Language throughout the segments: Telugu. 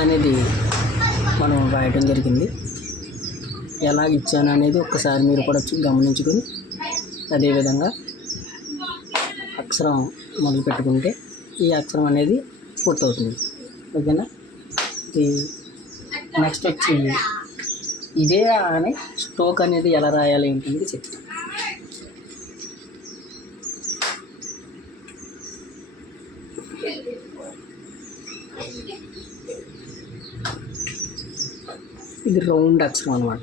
అనేది మనం రాయటం జరిగింది. ఎలా ఇచ్చాను అనేది ఒక్కసారి మీరు కూడా గమనించుకొని అదేవిధంగా అక్షరం మొదలు పెట్టుకుంటే ఈ అక్షరం అనేది పూర్తవుతుంది. ఓకేనా? నెక్స్ట్ వచ్చి ఇదే అని స్ట్రోక్ అనేది ఎలా రాయాలి ఏంటనేది చెప్తాను. ఇది రౌండ్ అక్షరం అనమాట.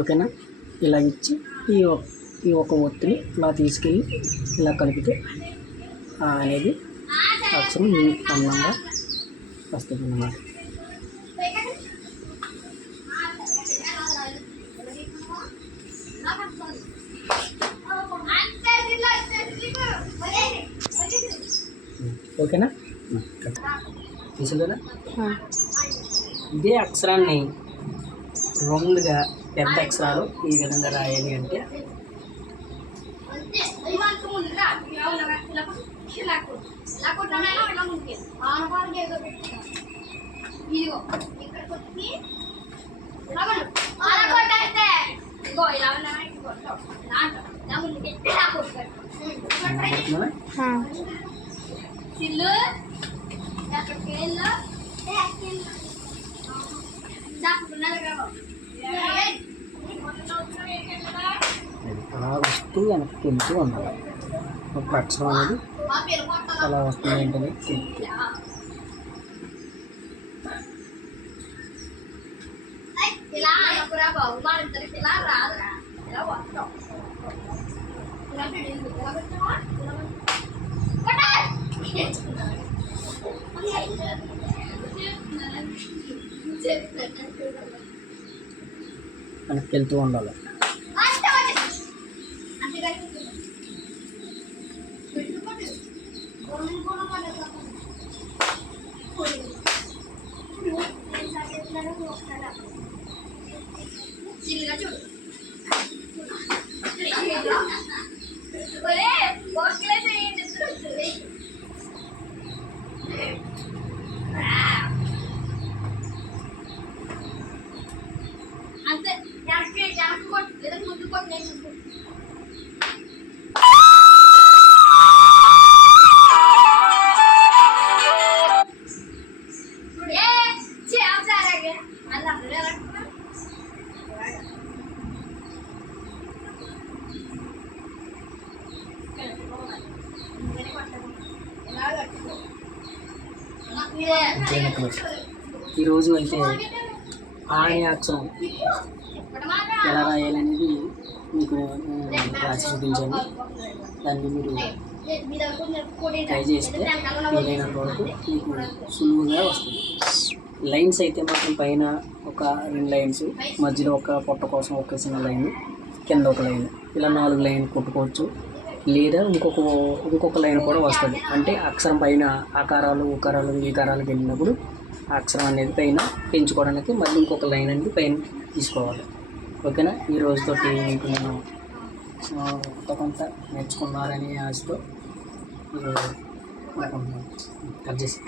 ఓకేనా? ఇలా ఇచ్చి ఈ ఒక ఒత్తిని ఇలా తీసుకెళ్ళి ఇలా కలిపితే అనేది అక్షరం అందంగా వస్తుంది అన్నమాట. ఓకేనా? తీసుకురా. ఇదే అక్షరాన్ని రౌండ్గా పెద్ద అక్షరాలు ఈ విధంగా రాయాలి అంటే అలా వస్తూ వెనక్కి వెళ్తూ ఉండాలి. ఒక అక్షరం అనేది అలా వస్తుంది ఏంటనే వెనక్కి వెళ్తూ ఉండాలి. ఈరోజు అయితే ఆడే అక్షరం ఎలా రాయాలనేది మీకు రాసి చూపించండి. దాన్ని మీరు ట్రై చేస్తే వీలైనంత వరకు మీకు సులువుగా వస్తుంది. లైన్స్ అయితే మాత్రం పైన ఒక 2 లైన్స్, మధ్యలో ఒక పొట్ట కోసం ఒక చిన్న లైన్, కింద ఒక లైన్, ఇలా 4 లైన్ కొట్టుకోవచ్చు. లేదా ఇంకొక లైన్ కూడా వస్తుంది. అంటే అక్షరం పైన ఆకారాలు ఉకారాలు ఈకారాలకు వెళ్ళినప్పుడు ఆ అక్షరం అనేది పైన పెంచుకోవడానికి మళ్ళీ ఇంకొక లైన్ అనేది పైన తీసుకోవాలి. ఓకేనా? ఈ రోజుతోటి మీకు నేను కొంత నేర్చుకున్నారని ఆశతో కట్ చేసి